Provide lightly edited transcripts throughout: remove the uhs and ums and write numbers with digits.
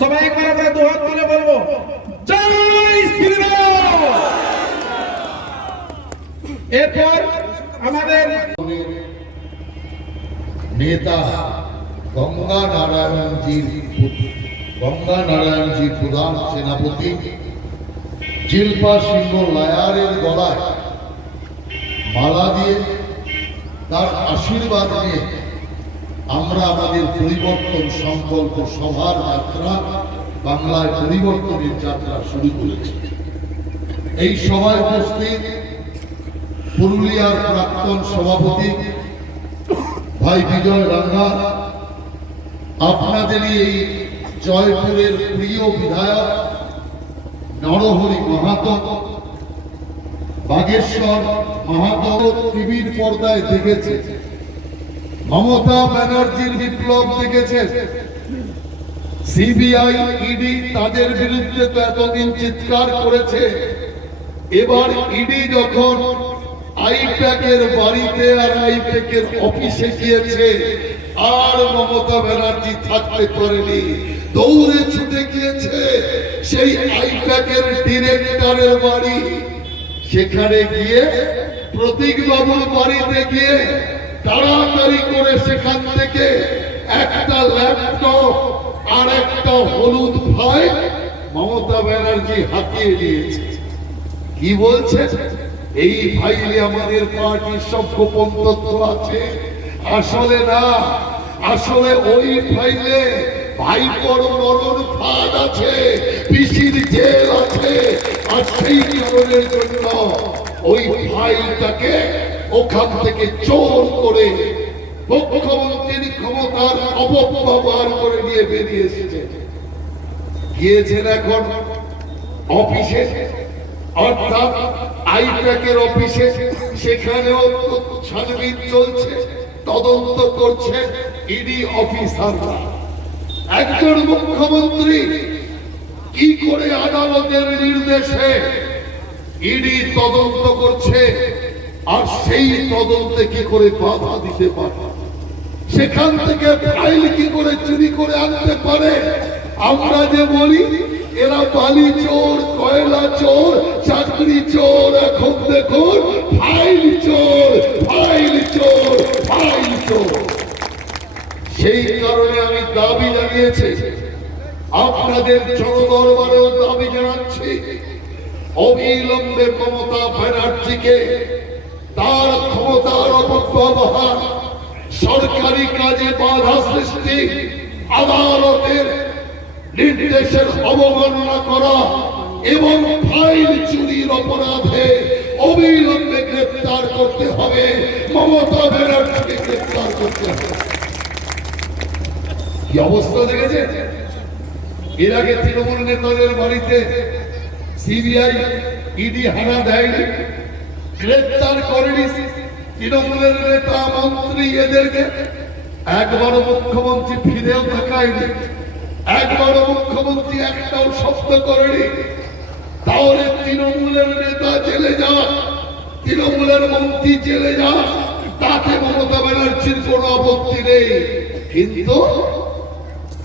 সবাই একবার আমরা দুহাত তুলে বলবো জয় শ্রীরাম। এরপর আমাদের নেতা গঙ্গা নারায়ণজি প্রধান সেনাপতি জিলপা সিংহ লায়ারের গলায় মালা দিয়ে তার আশীর্বাদ নিয়ে আমরা আমাদের পরিবর্তন সংকল্প সভার যাত্রা, বাংলায় পরিবর্তনের যাত্রা শুরু করেছি। এই সভায় উপস্থিত পুরুলিয়ার প্রাক্তন সভাপতি ভাই বিজয় রাঙ্গা, আপনাদেরই এই জয়পুরের প্রিয় বিধায়ক নরহরি মাহাতো, বাগেশ্বর মাহাতো টিভির পর্দায় দেখেছে, মমতা ব্যানার্জির বিপ্লব দেখেছে, সিবিআই ইডি তাদের বিরুদ্ধে তো এতদিন চিৎকার করেছে, এবার ইডি যখন আইপ্যাকের বাড়িতে আর আইপ্যাকের অফিসে গিয়েছে আর মমতা ব্যানার্জি থাকতে পারেনি, দৌড়ে ছুটে গিয়েছে সেই আইপ্যাকের ডিরেক্টরের বাড়ি। সেখানে গিয়ে প্রতীক বাবুর বাড়িতে গিয়ে তাড়াতাড়ি করে সেখান থেকে একটা ল্যাপটপ আর একটা হলুদ ফাইল মমতা ব্যানার্জি হাতিয়ে দিয়েছে। কি বলছে? এই ফাইলে আমাদের পার্টির সব গোপন তথ্য আছে। আসলে না, আসলে ওই ফাইলে ভাইপোর মরণ ফাঁদ আছে, পিসির জেল আছে, আর সেই কারণের জন্য ওই ফাইলটাকে ওখান থেকে চোর করে মুখ্যমন্ত্রীর ক্ষমতার অপব্যবহার করে নিয়ে বেরিয়ে এসেছে। গিয়েছেন এখন অফিসে, অর্থাৎ আইপ্যাকের অফিসে, সেখানেও ছানবিন চলছে, তদন্ত করছে ইডি অফিসাররা। একজন মুখ্যমন্ত্রী কি করে আদালতের নির্দেশে ইডি তদন্ত করছে আর সেই তদন্তে কি করে বাধা দিতে পারে, সেখান থেকে ফাইল কি করে চুরি করে আনতে পারে। আমরা যে বলি এরা বালি চোর, কয়লা চোর, চাকরি চোর, এখন দেখুন ফাইল চোর, ফাইল চোর, ফাইল চোর। সেই কারণে আমি দাবি জানিয়েছি, আপনাদের জনদরবারেও দাবি জানাচ্ছি, অবিলম্বে মমতা ব্যানার্জিকে তার ক্ষমতার অপব্যবহার, সরকারি কাজে বাধা সৃষ্টি, আদালতের নির্দেশের অবমাননা করা এবং ফাইল চুরির অপরাধে অবিলম্বে গ্রেফতার করতে হবে। মমতা ব্যানার্জিকে গ্রেফতার করতে হবে। কি অবস্থা দেখেছে? এর আগে তৃণমূল নেতাদের বাড়িতে সিবিআই ইডি হানা দেয়নি, গ্রেফতার করেনি তৃণমূলের নেতা মন্ত্রী, এদেরকে একবারও মুখ্যমন্ত্রী ফিরেও তাকায়নি, একবারও মুখ্যমন্ত্রী একটাও শব্দ করেনি। তাহলে তৃণমূলের নেতা জেলে যা, তৃণমূলের মন্ত্রী জেলে যা, তাতে মমতা ব্যানার্জির কোনো আপত্তি নেই। কিন্তু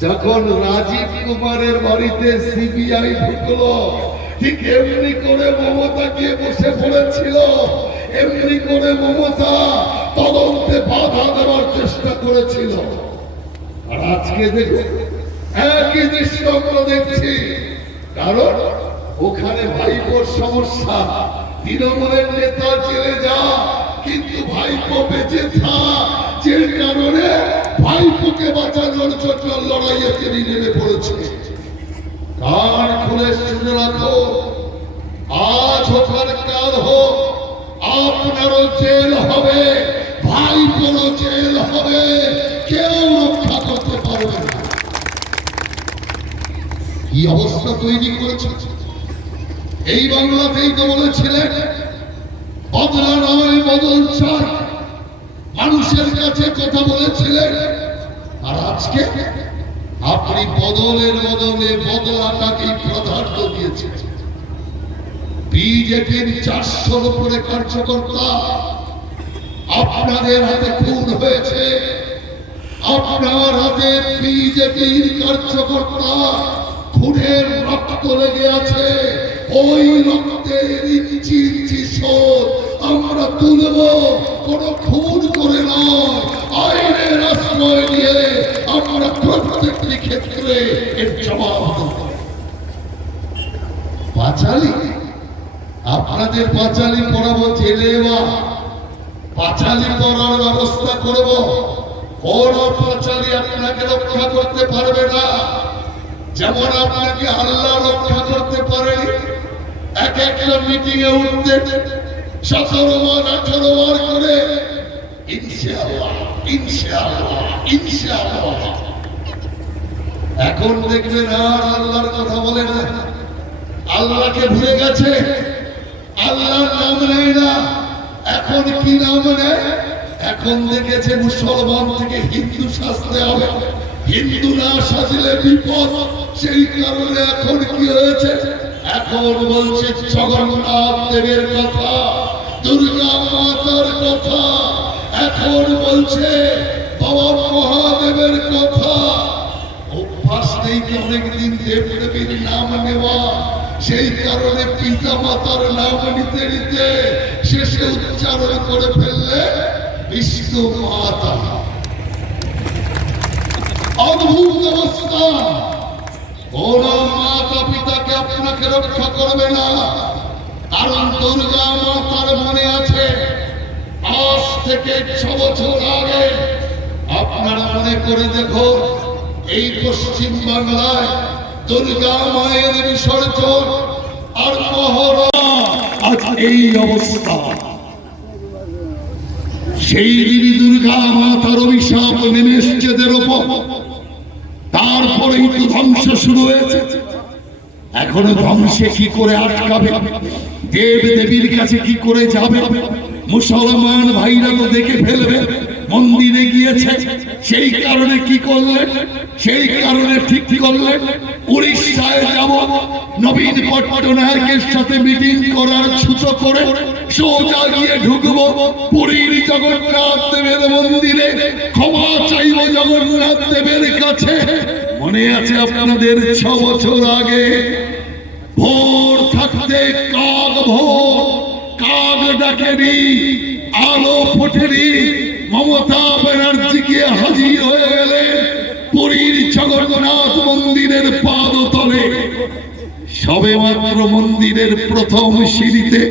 যখন রাজীব কুমারের বাড়িতে সিবিআই ঢুকলো, ঠিক এমনি করে মমতা গিয়ে বসে পড়েছিল, এমনি করে মমতা তদন্তে বাধা দেওয়ার চেষ্টা করেছিল। আর আজকে দেখুন একই দৃশ্য আমরা দেখছি, কারণ ওখানে ভাইপোর সমস্যা, তৃণমূলের নেতা জেলে যা কিন্তু ভাইপো বেঁচে থাক, যে কারণে ভাইপোকে বাঁচানোর জন্য লড়াইয়ে তিনি নেমে পড়েছে। কান খুলে শুনে রাখো, আজ হোক আর কাল হোক, আপনারও জেল হবে, ভাইপোরও জেল হবে, কেউ রক্ষা করতে পারবে না। কি অবস্থা তৈরি করেছে। এই বাংলাতেই তো বলেছিলেন বদলা নয় বদল চাই, মানুষের কাছে কথা বলেছিলেন। আর আজকে আপনি বদলের বদলে বদলাটাকে প্রাধান্য দিয়েছেন। বিজেপির 400-র উপরে কার্যকর্তা আপনাদের হাতে খুন হয়েছে। আপনার হাতে বিজেপির কার্যকর্তা খুনের রক্ত লেগে আছে। ওই রক্তের ইঞ্চি ইঞ্চি শোধ আমরা তুলব, কোন খুন করে নয়, আইনের আশ্রয় নিয়ে আমরা প্রত্যেকটি ক্ষেত্রে এর জবাব দেব। পাঁচালী, আপনাদের পাঁচালী পড়াবো জেলে, বা পাঁচালী পড়ার ব্যবস্থা করব। কোন পাঁচালী আপনাকে রক্ষা করতে পারবে না। যেমন আপনাকে আল্লাহ রক্ষা করতে পারে। এক একটা মিটিং এ উঠতে 17 বার 18 বার করে ইনশাআল্লাহ ইনশাআল্লাহ ইনশাআল্লাহ। এখন দেখবেন আর আল্লাহর কথা বলে না, আল্লাহকে ভুলে গেছে, আল্লাহর নাম নেয় না। এখন কি নাম নেয়? এখন দেখেছে মুসলমান থেকে হিন্দু সাজতে হবে, হিন্দু না সাজলে বিপদ। সেই কারণে এখন কি হয়েছে? এখন বলছে জগন্নাথ দেবের কথা, দুর্গা মাতার কথা, এখন বলছে বাবা মহাদেবের কথা। অভ্যাস নেই কি অনেকদিন দেব দেবীর নাম নেওয়া, সেই কারণে পিতা মাতার নাম নিতে নিতে শেষে উচ্চারণ করে ফেললে বিষ্ণু মাতা। অদ্ভুত অবস্থা। কোন মাতা পিতাকে আপনাকে রক্ষা করবে না, কারণ দুর্গা মাতার মনে আছে আজ থেকে 6 বছর আগে। আপনারা মনে করে দেখুন, এই পশ্চিম বাংলায় দুর্গা মায়ের বিসর্জন আর মহরম, আজ এই অবস্থা। সেই দিনই দুর্গা মাতার অভিশাপ নেমে এসেছে এদের উপর। তারপরেই তো ধ্বংস শুরু হয়েছে। এখনো ধ্বংসে কি করে আটকাবে? দেব দেবীর কাছে কি করে যাবে? মুসলমান ভাইরা তো দেখে ফেলবে মন্দিরে গিয়েছে। সেই কারণে কি করলেন? সেই কারণে ঠিক করলেন উড়িষ্যায় যাব, নবীন পট্টনায়কের সাথে মিটিং করার ছুতো করে সোজা গিয়ে ঢুকবো পুরীর জগন্নাথ দেবের মন্দিরে, ক্ষমা চাইব জগন্নাথ দেবের কাছে। মনে আছে আপনাদের 6 বছর আগে ভোর থাকতে কাক ভোর, কাক ডাকেনি, আলো ফোটেনি, মমতা ব্যানার্জি গিয়ে হাজির হয়ে গেলেন পুরীর জগন্নাথ মন্দিরের পাদতলে। সবে মাত্র মন্দিরের প্রথম সিঁড়িতে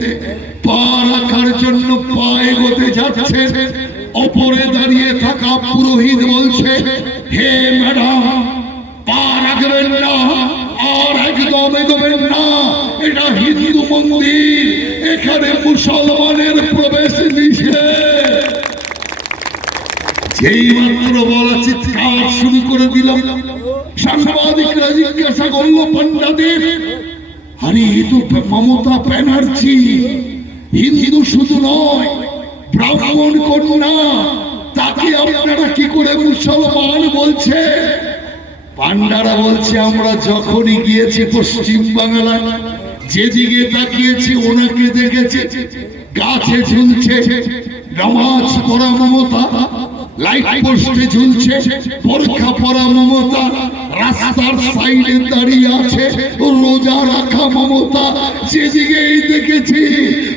পা রাখার জন্য পা এগোতে যাচ্ছে, ওপরে দাঁড়িয়ে থাকা পুরোহিত বলছে, হে ম্যাডাম পা রাখবেন না, আর একদম এগোবেন না, এটা হিন্দু মন্দির, এখানে মুসলমানের প্রবেশ নিষেধ। যেই মাত্র বলা চিৎকার শুরু করে দিলাম, সাংবাদিকরা জিজ্ঞাসা করলো পান্ডাদের, আরে এ তো মমতা ব্যানার্জি, হিন্দু শুধু নয় ব্রাহ্মণ কন্যা, তাকে আপনারা কি করে মুসলমান বলছে? পান্ডারা বলছে, আমরা যখনই গিয়েছি পশ্চিম বাংলায়, যেদিকে তাকিয়েছি ওনাকে দেখেছি, গাছে ঝুলছে নামাজ পড়া মমতা, লাইট পোস্টে ঝুলছে বোরখা পরা মমতা, রাস্তার সাইডে দাঁড়িয়ে আছে রোজা রাখা মমতা। যেদিকেই দেখেছি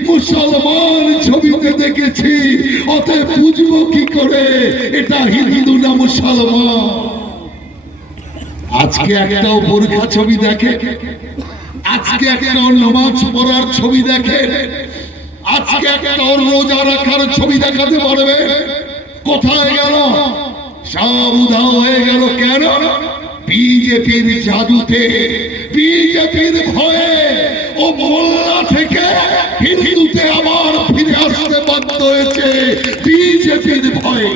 মুসলমান ছবিতে দেখেছি, অতএব বুঝবো কি করে এটা হিন্দু না মুসলমান? আজকে একটাও বোরখা ছবি দেখে, আজকে একটাও নামাজ পড়ার ছবি দেখে, আজকে একটাও রোজা রাখার ছবি দেখাতে পারবে? কোথায় গেল? সব উধাও হয়ে গেল। কেন? বিজেপির জাদুতে, বিজেপির ভয়ে ও মোল্লা থেকে হিন্দুতে আবার ফিরে আসতে বাধ্য হয়েছে বিজেপির ভয়ে।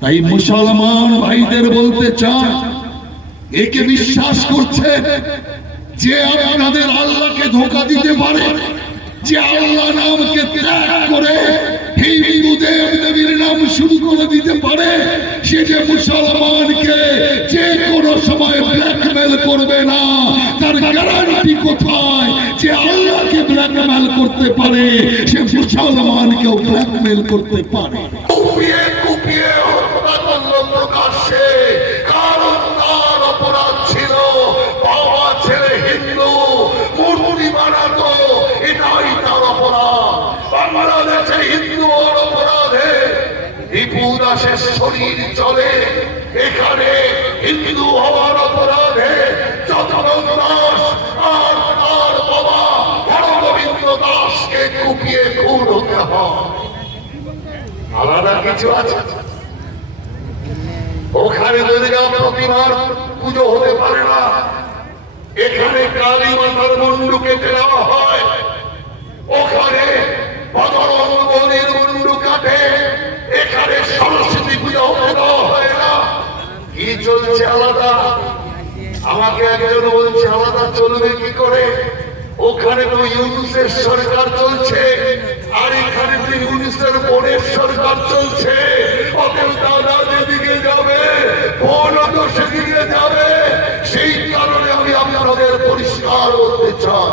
তাই মুসলমান ভাইদের বলতে চাই, একে বিশ্বাস করছে যে আপনাদের আল্লাহকে ধোঁকা দিতে পারে, যে আল্লাহ নামকে ত্যাগ করে হিন্দু দেব দেবীর নাম শুরু করে দিতে পারে, সে যে মুসলমানকে যে কোনো সময় ব্ল্যাকমেল করবে না, তার গ্যারান্টি কোথায়? যে আল্লাহকে ব্ল্যাকমেল করতে পারে সে মুসলমানকেও ব্ল্যাকমেল করতে পারে। কুপিয়ে কুপিয়ে হত্যা করল প্রকাশ্যে, কারণ তার অপরাধ ছিল বাবা ছেলে হিন্দু মূর্তি বানাতো, এটাই তার অপরাধ। বাংলাদেশে হিন্দু অপরাধে দীপু দাসের শরীর চলে, এখানে হিন্দু হওয়ার অপরাধে যতন দাস আর তার বাবা হরগোবিন্দ দাসকে কুপিয়ে খুন হতে হয়। আলাদা কিছু আছে? ওখানে দুর্গা প্রতিমার পুজো হতে পারে না, এখানে কালী মাতার মুন্ডু কেটে দেওয়া হয়, ওখানে বজরঙ্গ বলির মুন্ডু কাটে, এখানে সরস্বতী পূজা হতে দেওয়া হয় না। কি চলছে আলাদা? আমাকে একজন বলছে আলাদা চলবে কি করে? ওখানে তো ইউনুসের সরকার চলছে, আর এখানে তো ইউনুসের বোনের সরকার চলছে। অতএব দাদা যেদিকে যাবে বোনও তো সেদিকে যাবে। সেই কারণে আমি আপনাদের পরিষ্কার করতে চাই,